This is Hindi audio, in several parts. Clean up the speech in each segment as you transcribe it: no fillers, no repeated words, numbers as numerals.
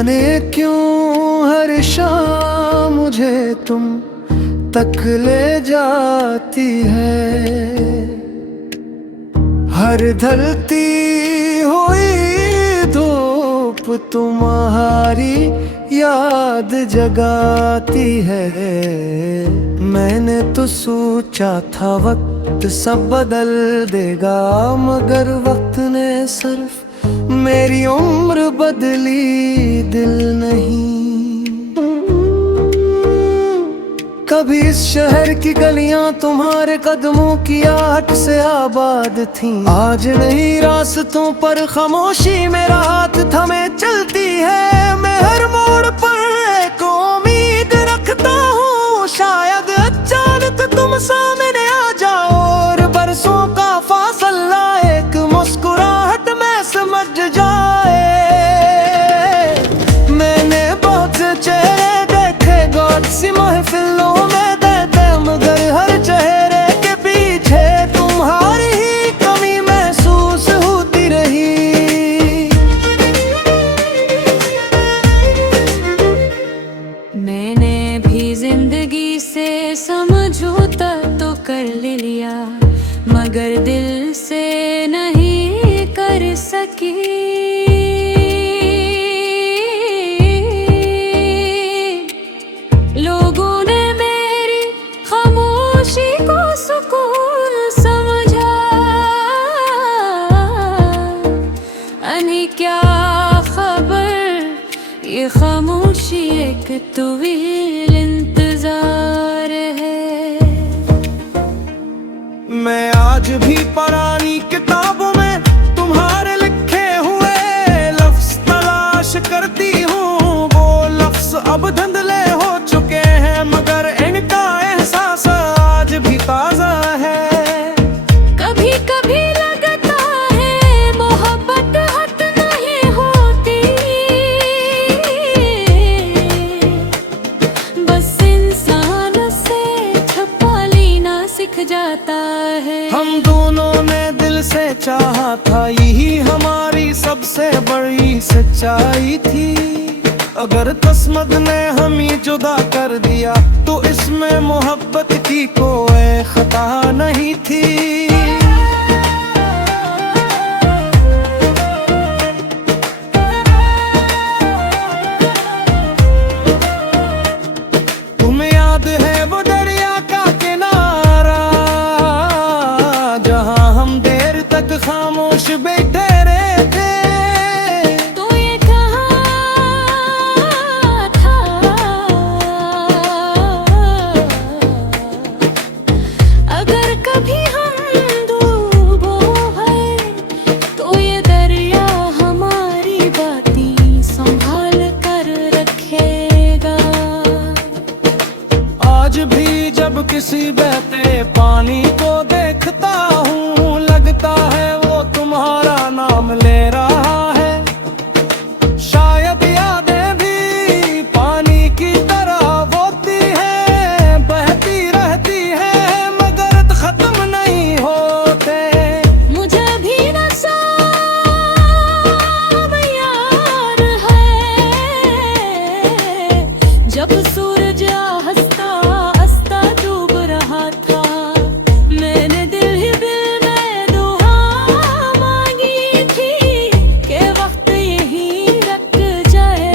जाने क्यों हर शाम मुझे तुम तक ले जाती है। हर ढलती हुई धूप तुम्हारी याद जगाती है। मैंने तो सोचा था वक्त सब बदल देगा, मगर वक्त ने सिर्फ मेरी उम्र बदली, दिल नहीं। कभी इस शहर की गलियां तुम्हारे कदमों की आहट से आबाद थीं। आज नहीं रास्तों पर खामोशी मेरा हाथ थमे चलती है। मैं हर मोड़ पर एक उम्मीद रखता हूँ, शायद अचानक तुम सामने आ जाओ और बरसों का फासला एक मुस्कुराहट में समझ जाए। मैंने बहुत से चेहरे देखे गौर सी महफिलों में दे मगर हर चेहरे के पीछे तुम्हारी ही कमी महसूस होती रही। मैंने भी जिंदगी से समझौता तो कर लिया, मगर दिल से नहीं कर सकी। लोगों ने मेरी खामोशी को सुकून समझा, अने क्या खबर ये खामोशी एक तवील इंतजार है। मैं आज भी पुरानी किताबों में तुम्हारे लिखे हुए लफ्ज तलाश करती हूँ। वो लफ्ज अब धुंधले हो चुके हैं, मगर इनका एहसास आज भी ताजा है। कभी कभी लगता है मोहब्बत हद नहीं होती, बस इंसान से छुपा लेना सीख जाता है। हम दोनों ने दिल से चाहा था, यही हमारी सबसे बड़ी सच्चाई थी। अगर किस्मत ने हमें जुदा कर दिया तो इसमें मोहब्बत की कोई खता नहीं थी। तुम्हें याद है वो दरिया का किनारा, जहां हम देर तक खामोश बैठे रहे थे। तो ये कहा था, अगर कभी हम डूबो है तो ये दरिया हमारी बातें संभाल कर रखेगा। आज भी जब किसी बहते पानी को देखता हूँ, लगता है वो तुम्हारा नाम ले रहा है। शायद यादें भी पानी की तरह होती है, बहती रहती है मगर खत्म नहीं होते। मुझे भी नशा याद है, जब सूरज हंसता हंसता डूब रहा था। मैंने दिल ही दिल में दुआ मांगी थी कि वक्त यही रख जाए,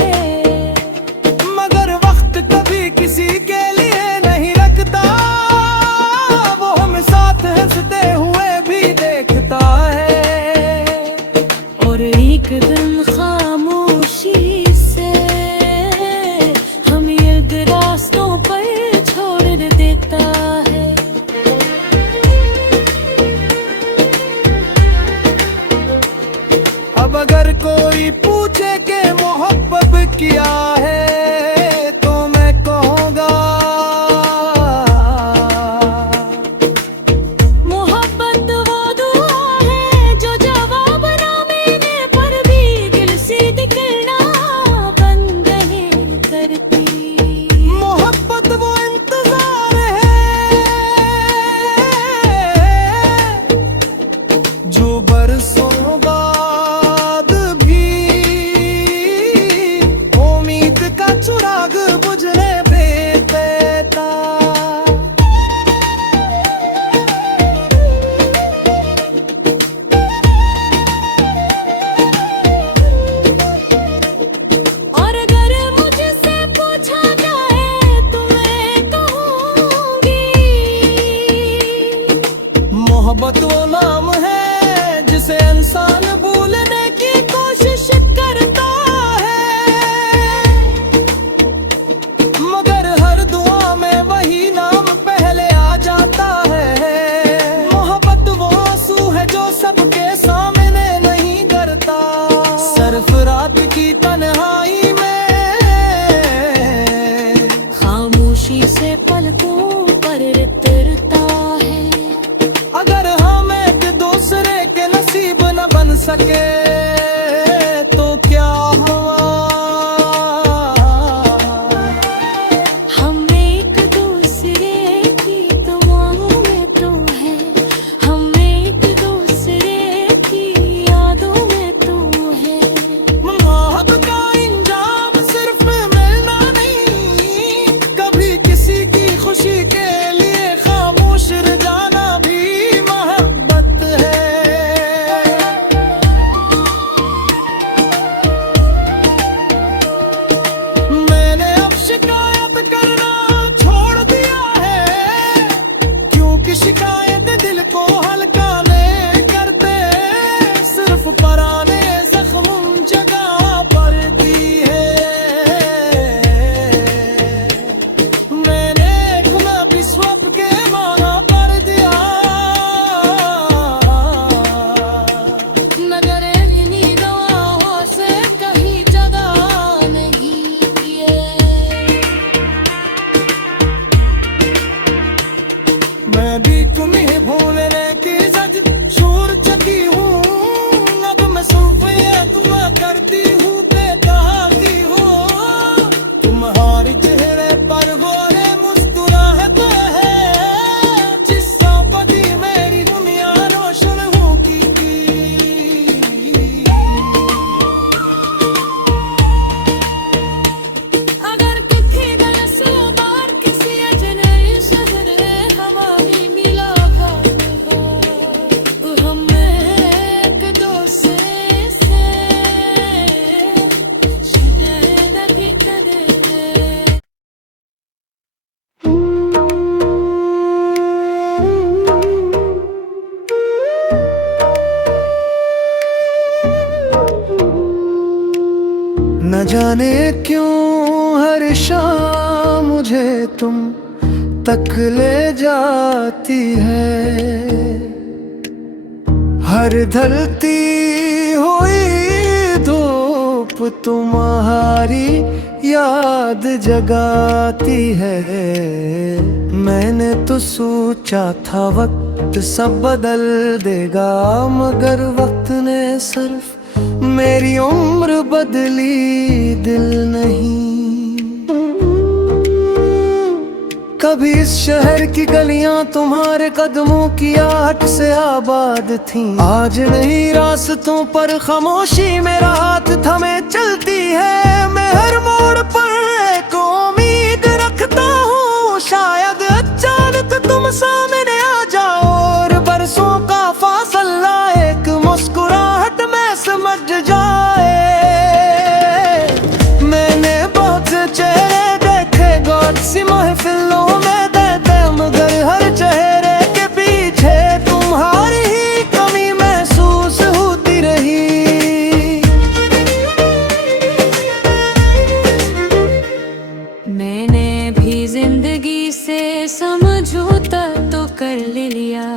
मगर वक्त कभी किसी के लिए नहीं रखता, वो हम साथ हंसते हुए भी देखता है। और एक दिन खामोशी से हम ये गिरा मोहब्बत वो नाम है जिसे इंसान भूलने की कोशिश करता है, मगर हर दुआ में वही नाम पहले आ जाता है। मोहब्बत वो आंसू है जो सबके सामने नहीं डरता, सिर्फ रात की तन्हाई में खामोशी से पलकों पर उतरता है। अगर हम एक दूसरे के नसीब न बन सके तो क्या हुआ। हम एक दूसरे की दुआओं में तो है, हम एक दूसरे की यादों में तो है। मोहब्बत का इंजाम सिर्फ मिलना नहीं, कभी किसी की खुशी के लिए खामोश रह जाना भी मोहब्बत है। मैंने अब शिकायत करना छोड़ दिया है, क्योंकि शिकायत दिल को हल्का नहीं करते, सिर्फ पुराने जख्म जगह पर दी है। मैंने खुला भी स्वप्न के माना कर दिया, मगर इन्हीं दवाओं से कहीं जगह नहीं है। मैं भी तुम्हें भूलने की जद छोड़ चुकी हूँ। अब मैं सुबह दुआ करती हूँ, बेताती हूँ, तुम्हारे चेहरे पर गोरे मुस्कुराहट है, जिससे बदी मेरी दुनिया रोशन होती थी। अगर किसी गल से बार किसी अजनबी शहर हमारी मुलाकात हो, तो हम एक दूसरे से शहर नहीं करें। न जाने क्यों हर शाम मुझे तुम तक ले जाती है, हर ढलती हुई धूप तुम्हारी याद जगाती है। मैंने तो सोचा था वक्त सब बदल देगा, मगर वक्त ने सिर्फ मेरी उम्र बदली, दिल नहीं। कभी इस शहर की गलियां तुम्हारे कदमों की आहट से आबाद थीं, आज नहीं रास्तों पर खामोशी मेरा हाथ थमे चलती है। मैं हर मोड़ पर एक उम्मीद रखता हूँ, शायद अचानक तुम सामने आ जाओ और बरसों का फासला एक मुस्कुराहट में समझ जाए। मैंने बहुत से चेहरे देखे गौर सी महफिलों में देते, मगर हर चेहरे के पीछे तुम्हारी ही कमी महसूस होती रही। मैंने भी जिंदगी से समझौता तो कर लिया,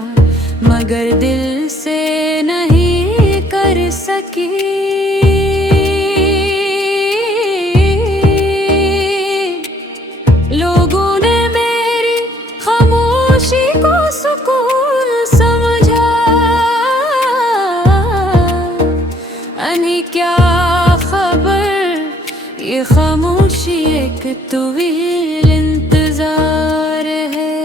मगर दिल से नहीं कर सकी। लोगों ने मेरी खामोशी को सुकून समझा, अने क्या खबर ये खामोशी एक तवील इंतजार है।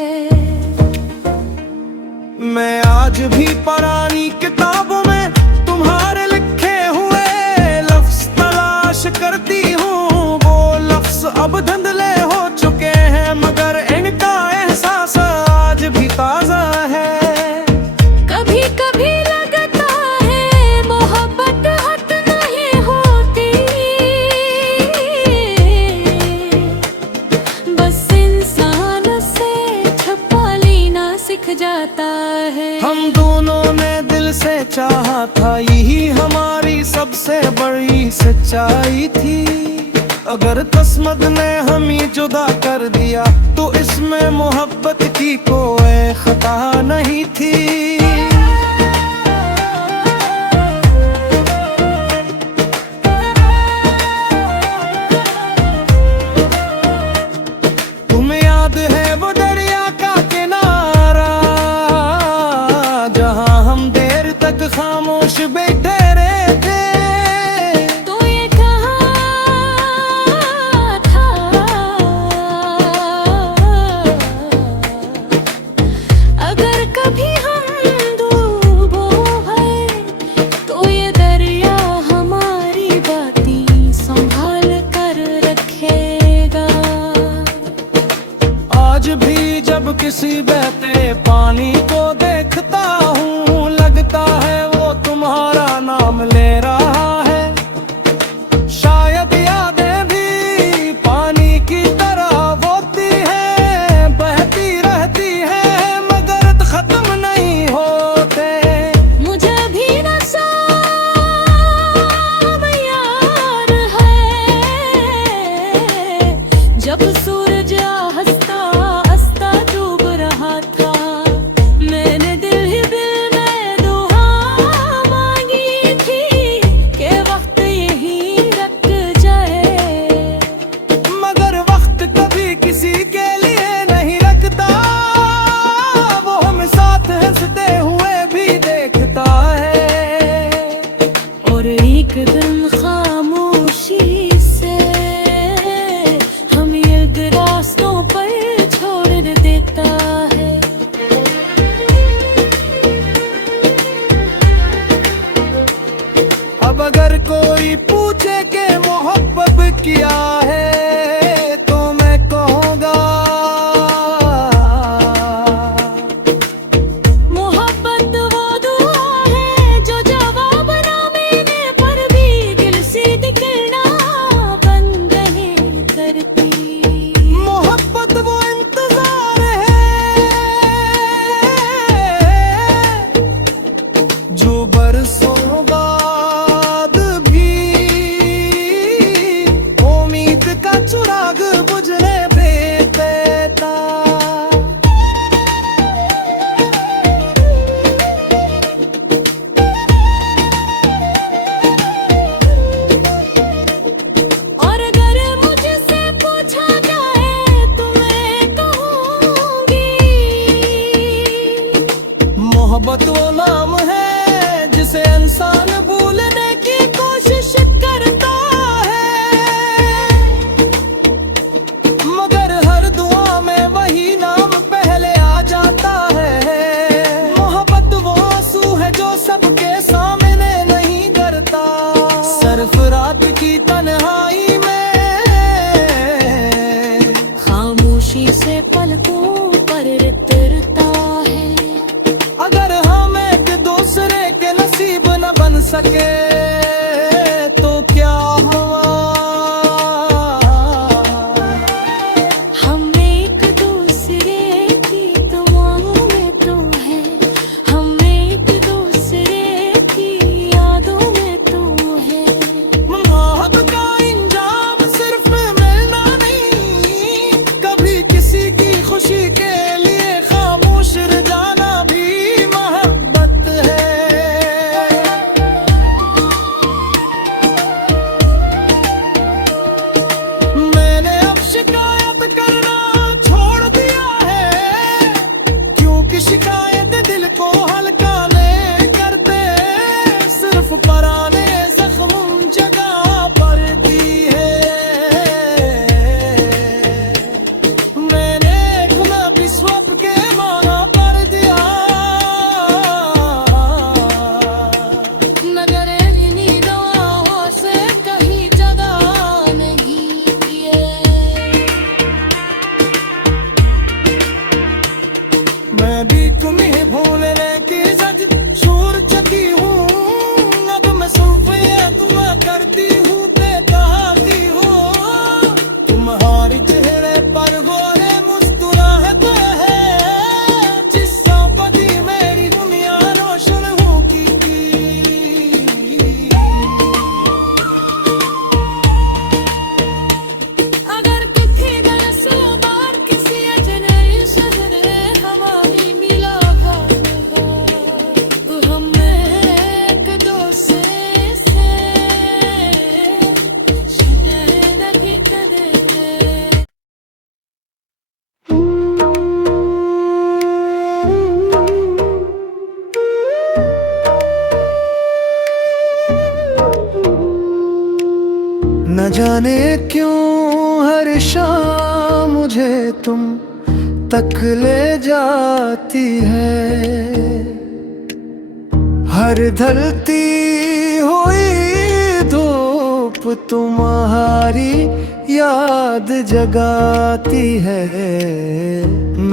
मैं आज भी पुरानी किताबों में तुम्हारे लिखे हुए लफ्ज तलाश करती हूँ, वो लफ्ज अब धुंधले हो चुके हैं, मगर इनका एहसास आज भी ताजा है। कभी कभी लगता है मोहब्बत हट नहीं होती, बस इंसान से छुपा लेना सीख जाता है। हम दोनों ने दिल से चाहा था, यही हमारी सबसे बड़ी सच्चाई थी। अगर किस्मत ने हमें जुदा कर दिया तो इसमें मोहब्बत की कोई खता नहीं थी। तुम्हें याद है वो दरिया का किनारा, जहां हम देर तक खामोश बैठे रहे थे। तो ये कहा था, अगर कभी हम डूबो है तो ये दरिया हमारी बातें संभाल कर रखेगा। आज भी जब किसी बहते पानी को देखता हूँ, लगता है वो तुम्हारा नाम ले रहा है। शायद यादें भी पानी की तरह होती है, बहती रहती है मगर खत्म नहीं होते। मुझे भी नशा याद है, जब सूरज हंसता हंसता डूब रहा था। मैंने दिल ही दिल में दुआ मांगी थी कि वक्त यही रख जाए। मगर वक्त कभी किसी के लिए नहीं रखता, वो हम साथ हंसते हुए भी देखता है। और एक दिन खामोशी से हम ये रास्तों पर छोड़ देता है। अब अगर कोई पूछे कि मोहब्बत किया है तो मैं कहूँगा, मोहब्बत वो दुआ है जो जवाब ना मिलने पर भी दिल से निकलना बंद नहीं करती। मोहब्बत वो इंतजार है जो बरसों बाद भी उम्मीद का चिराग बुझने पे देता। और अगर मुझसे पूछा जाए तो मैं कहूँगी, मोहब्बत वो नाम है जिसे इंसान भूलने की कोशिश करता है, मगर हर दुआ में वही नाम पहले आ जाता है। मोहब्बत वो आंसू है जो सबके सामने नहीं गिरता, सिर्फ रात की तन्हाई में खामोशी से पलकों पर उतरता है। अगर हम एक दूसरे के नसीब न बन सके तो क्या हुआ। हम एक दूसरे की दुआओं में तो है, हम एक दूसरे की यादों में तो है। मोहब्बत का इंजाम सिर्फ मिलना नहीं, कभी किसी की खुशी के लिए खामोश रह जाना भी मोहब्बत है। जाने क्यों हर शाम मुझे तुम तक ले जाती है, हर ढलती हुई धूप तुम्हारी याद जगाती है।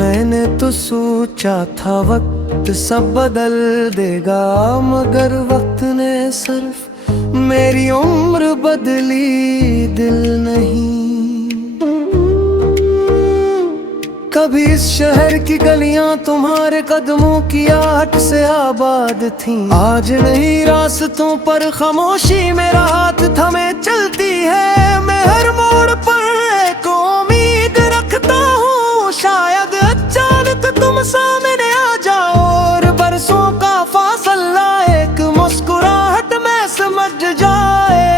मैंने तो सोचा था वक्त सब बदल देगा, मगर वक्त ने सिर्फ मेरी उम्र बदली, दिल नहीं। कभी इस शहर की गलियां तुम्हारे कदमों की आहट से आबाद थीं, आज नहीं रास्तों पर खामोशी मेरा हाथ थमे चलती है। मैं हर मोड़ पर एक उम्मीद रखता हूँ, शायद अचानक तुम सामने आ जाओ और बरसों का फासला एक मुस्कुराहट में समझ जाए।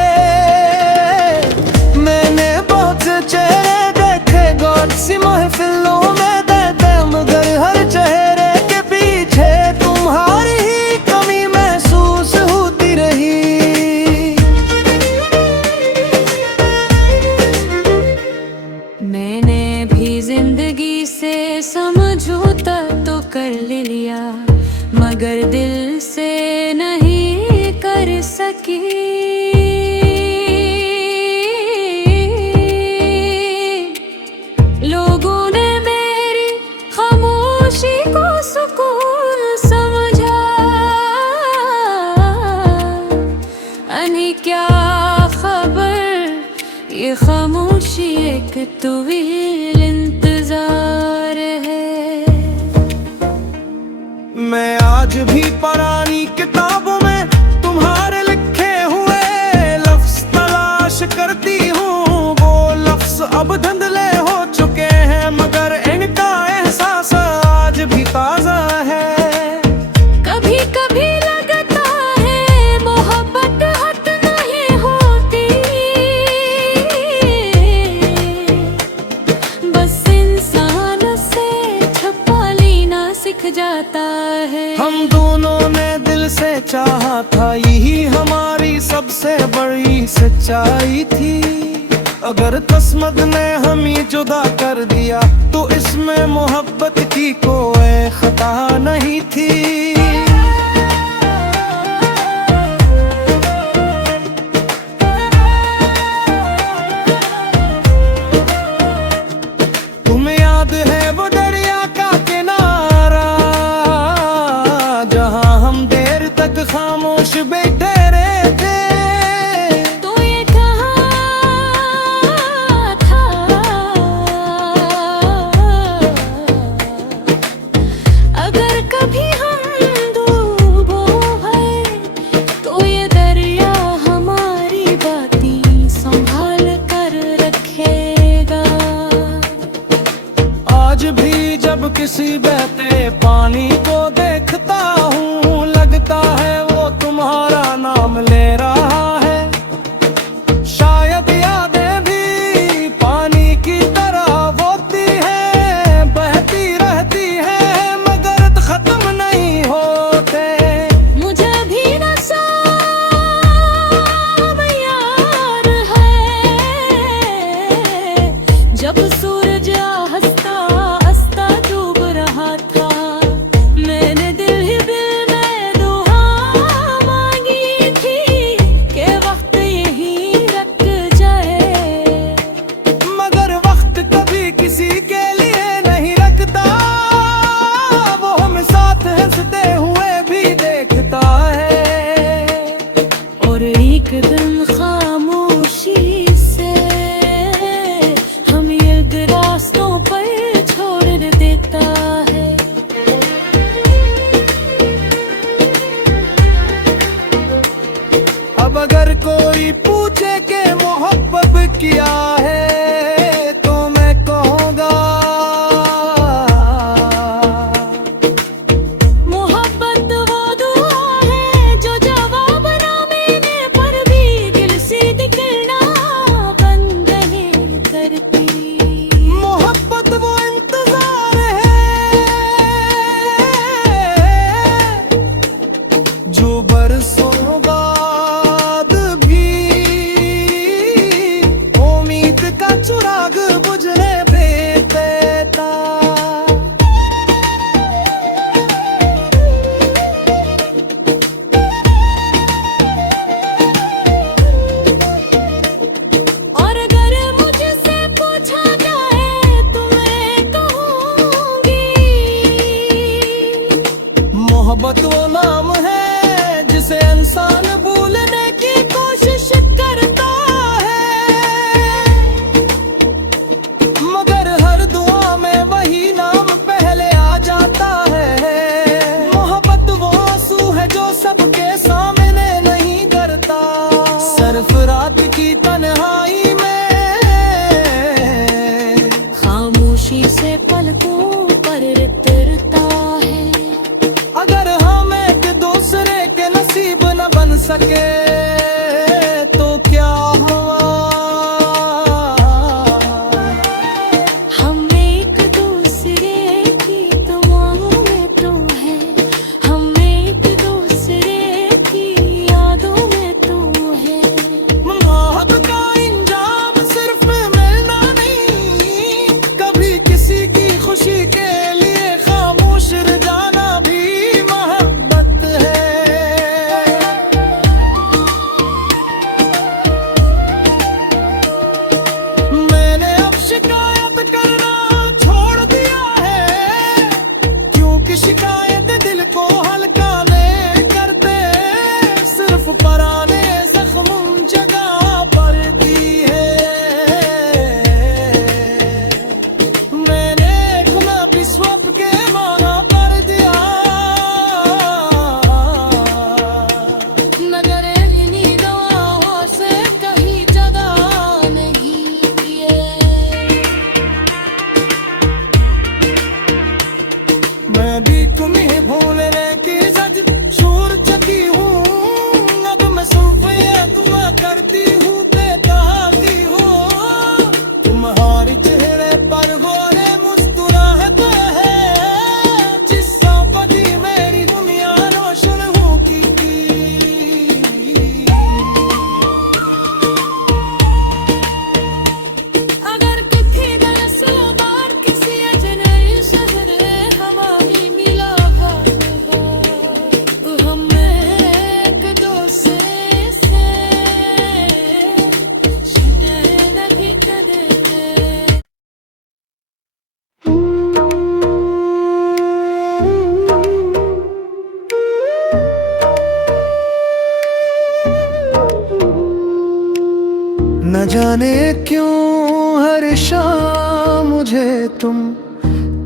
मैंने बहुत से चेहरे देखे गौर सी महफिलों में देते, मगर हर चेहरे के पीछे तुम्हारी ही कमी महसूस होती रही। मैंने भी जिंदगी से समझौता तो कर लिया, मगर दिल से नहीं कर सकी। लोगों ने मेरी खामोशी को सुकून समझा, अनी क्या खबर ये खामोशी एक तवील इंतजार है। मैं आज भी पुरानी किताबों में तुम्हारे लिखे हुए लफ्ज तलाश करती हूँ, वो लफ्ज अब धुंधले हो चुके हैं, मगर इनका एहसास आज भी ताजा है। कभी कभी लगता है मोहब्बत हद नहीं होती, बस इंसान से छुपा लेना सीख जाता है। हम दोनों ने दिल से चाहा था, यही हमारी सबसे बड़ी सच्चाई थी। अगर किस्मत ने हमें जुदा कर दिया तो इसमें मोहब्बत की कोई खता नहीं थी। तुम्हें याद है वो दरिया का किनारा, जहां हम देर तक खामोश बैठे रहते। तो ये कहा था, अगर कभी हम डूबो है तो ये दरिया हमारी बातें संभाल कर रखेगा। आज भी जब किसी बहते पानी को देखता हूँ, लगता है वो तुम्हारा नाम ले रहा है। शायद यादें भी पानी की तरह होती है, बहती रहती है मगर खत्म नहीं होते। मुझे भी नशा यार है, जब सूरज हंसता हंसता डूब रहा था, मैंने मोहब्बत वो नाम है जिसे इंसान भूलने की कोशिश करता है, मगर हर दुआ में वही नाम पहले आ जाता है। मोहब्बत वो आंसू है जो सबके सामने नहीं गिरता, सिर्फ रात की तन्हाई में खामोशी से पलकों पर उतरता है। अगर हम एक दूसरे के नसीब न बन सके तो क्या हुआ। हम एक दूसरे की दुआओं में तो है, हम एक दूसरे की यादों में तो है। मोहब्बत का इंजाम सिर्फ मिलना नहीं, कभी किसी की खुशी के लिए खामोश रह जाना भी मोहब्बत है। मैंने अब शिकायत करना छोड़ दिया है, क्योंकि शिकायत दिल को हल्का नहीं करते, सिर्फ पुराने जख्म जगह पर दी है। मैंने खुला भी स्वप के माना कर दिया, मगर इन्हीं दवाओं से कहीं जगह नहीं है। मैं भी तुम्हें भूलने की जज छोड़ चुकी हूँ। अब मैं सिर्फ ये दुआ करती हूँ कि कहती हो तुम्हारे चेहरे पर गोरे मुस्कुराहट है, जिससे बदी मेरी दुनिया रोशन होगी। अगर किसी गलत बार किसी अजनबी शहर हमारी मुलाकात हो, तो हम एक दूसरे से शेयर नहीं करेंगे। न जाने क्यों हर शाम मुझे तुम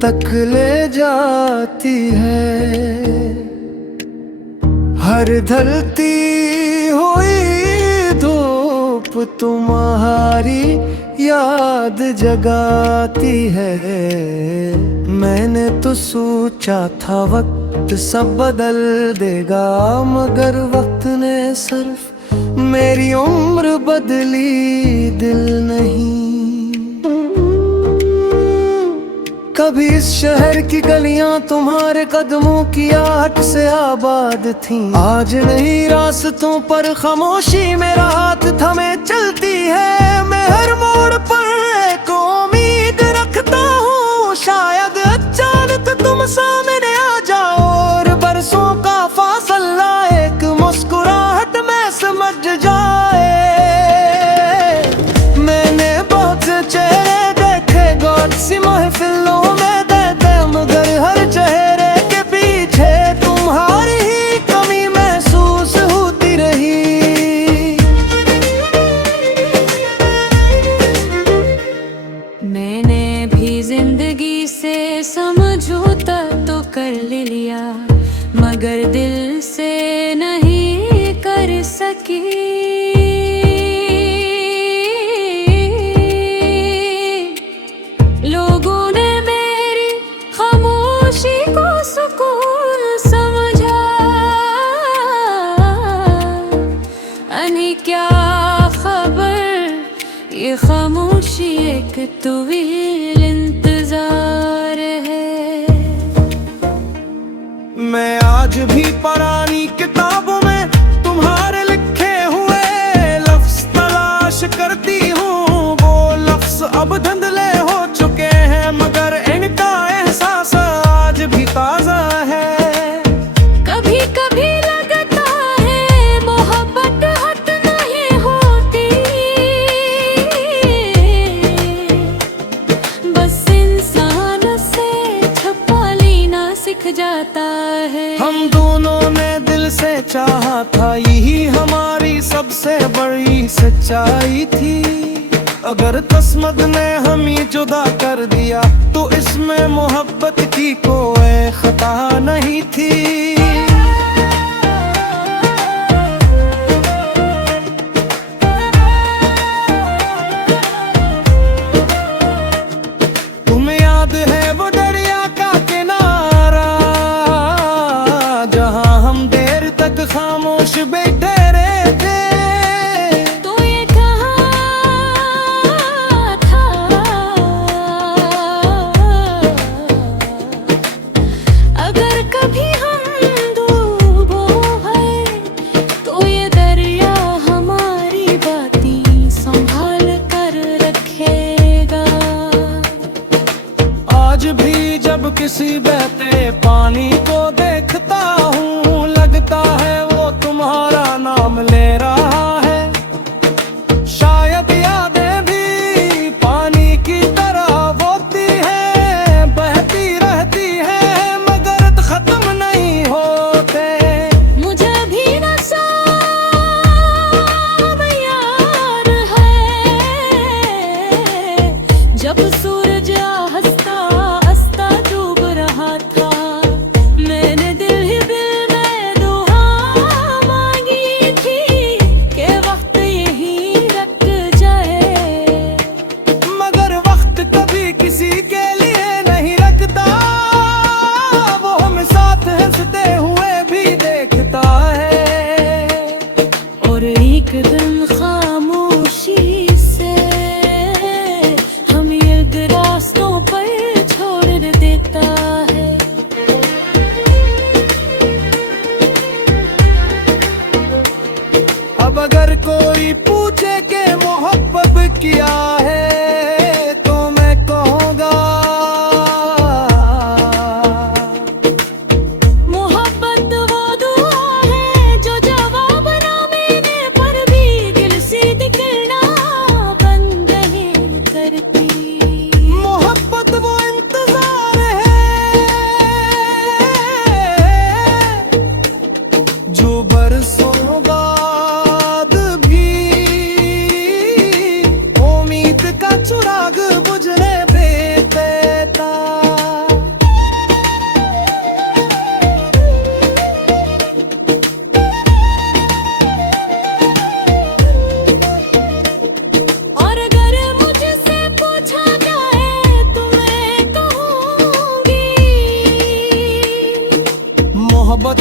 तक ले जाती है, हर ढलती हुई धूप तुम्हारी याद जगाती है। मैंने तो सोचा था वक्त सब बदल देगा, मगर वक्त ने सिर्फ मेरी उम्र बदली, दिल नहीं। कभी इस शहर की गलियां तुम्हारे कदमों की आहट से आबाद थीं, आज नहीं रास्तों पर खामोशी मेरा हाथ थमे चलती है। मैं हर मोड़ पर एक उम्मीद रखता हूँ, शायद अचानक तुम सामने आ जाओ और बरसों का फासला एक मुस्कुराहट में समझ जाए। मैंने बहुत से चेहरे देखे गौर सी महफिलों में देते, मगर हर चेहरे के पीछे तुम्हारी ही कमी महसूस होती रही। मैंने भी जिंदगी से समझौता तो कर लिया, मगर दिल से नहीं कर सकी। लोगों ने मेरी खामोशी को सुकून समझा, अने क्या खबर ये खामोशी एक तवील इंतजार है। मैं आज भी पुरानी किताबों में तुम्हारे लिखे हुए लफ्ज तलाश करती हूँ, वो लफ्ज अब धुंधले हो चुके हैं, मगर इनका एहसास आज भी ताजा है। कभी कभी लगता है मोहब्बत हद नहीं होती, बस जाता है। हम दोनों ने दिल से चाहा था, यही हमारी सबसे बड़ी सच्चाई थी। अगर किस्मत ने हमें जुदा कर दिया तो इसमें मोहब्बत की कोई खता नहीं थी। तुम्हें याद है वो दरिया का किनारा, जहां हम देर तक खामोश बैठे रहे थे। तो ये कहा था, अगर कभी हम डूबो है तो ये दरिया हमारी बातें संभाल कर रखेगा। आज भी जब किसी बहते पानी को देखता हूँ, लगता है वो तुम्हारा नाम ले रहा है। शायद यादें भी पानी की तरह होती है, बहती रहती है मगर खत्म नहीं होते। मुझे भी नशा याद है, जब सूरज हंसता हंसता डूब रहा था। मैंने दिल ही दिल में दुआ मांगी थी कि वक्त यही रख जाए। मगर वक्त कभी किसी के लिए नहीं रखता, वो हम साथ हंसते हुए भी देखता है। और एक दिन खामोशी से हम ये रास्तों पर छोड़ देता है। अब अगर कोई पूछे कि मोहब्बत किया है तो मैं कहूँगा, मोहब्बत वो दुआ है जो जवाब ना मिलने पर भी दिल से निकलना बंद नहीं करती। मोहब्बत वो इंतजार है जो बरसों बाद भी उम्मीद का चिराग बुझने देता। और अगर मुझसे पूछा जाए तो मैं कहूँगी, मोहब्बत